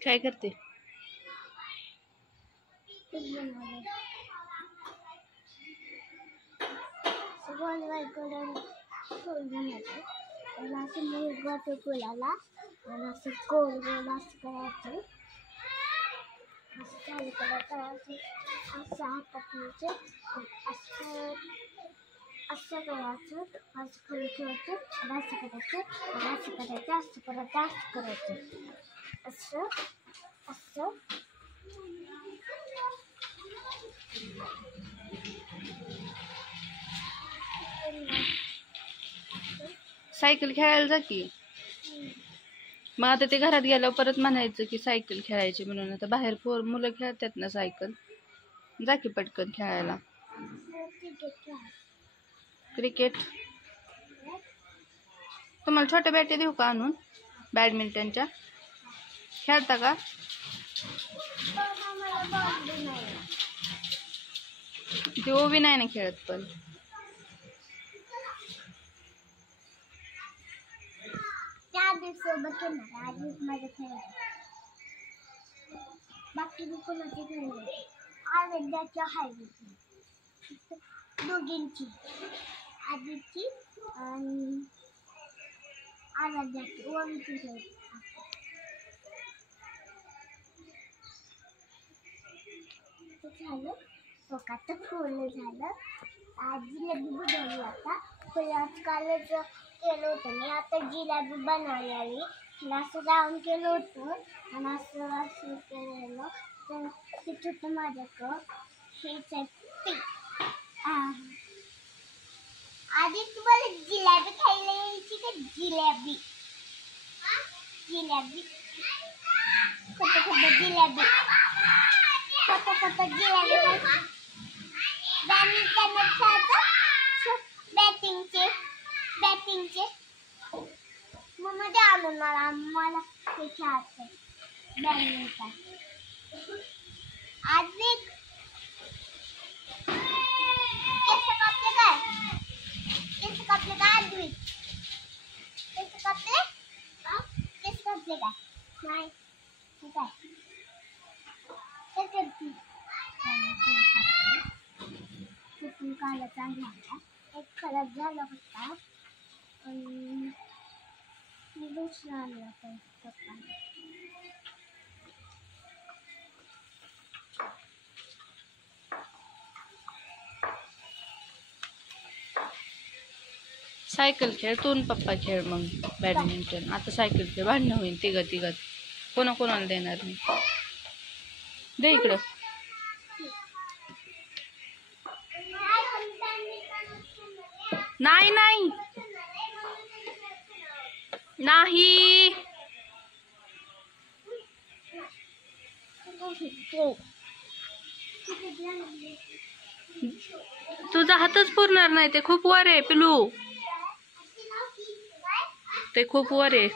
काय करते? फुलाला आणि असं गोल गोल असं करायचं, असं चालू करायचं, असं हातात घ्यायचं, असं असं करायचं, असं खाली ठेवायचं, असं करायचं, असं करायचं, असं करायचं, असं करायचं, असं असं. सायकल खेळायला जा की. मग आता ते घरात गेल्यावर परत म्हणायचं की सायकल खेळायची म्हणून. आता बाहेर मुलं खेळतात ना सायकल, जा की पटकन खेळायला. क्रिकेट तुम्हाला छोट्या बॅटी देऊ का आणून बॅडमिंटनच्या? खेळता का? ती ओवी नाही ना खेळत पण. सोबत खेळणार आधीच माझ्या खेळायला, बाकी कोणाची खेळायची आरोग्याच्या हायची दोघींची, आधीची आणि आरोग्याची ओवीची खेळायची. झालं सोकाचं फुल झालं. जिलेबी बनवली आता. फुलाच कालच केलं होतं मी, आता जिलेबी बनवलेली. असं राऊंड केलं होतं आणि असं असं केलेलं तर ते छोटं माझ्याकडं हेच आहे पीठ. आधी तुम्हाला जिलेबी खायला यायची का? जिलेबी जिलेबी खोटं खोटं जिलेबी खोटं खोटं जिलेबी खायची. बॅडमिंटन खेळायचं, बॅटिंगचे मग मध्ये आणून मला ते खेळायचं बॅडमिंटन. आद्विक केस कापले काय? केस कापले काय आद्विक? केस कापले? केस कापले काय? नाही ठीक आहे. काला चांगला एक खराब झाला होता आणि दुसरा आणला होता पप्पाने. सायकल खेळ तू पप्पा खेळ मग बॅडमिंटन. आता सायकल खेळ, भांडणं होईल तिघत कोणाला देणार नाही. दे इकडं. नाही नाही नाही तुझा हातच पुरणार नाही, ते खूप वर आहे पिलू, ते खूप वर आहे.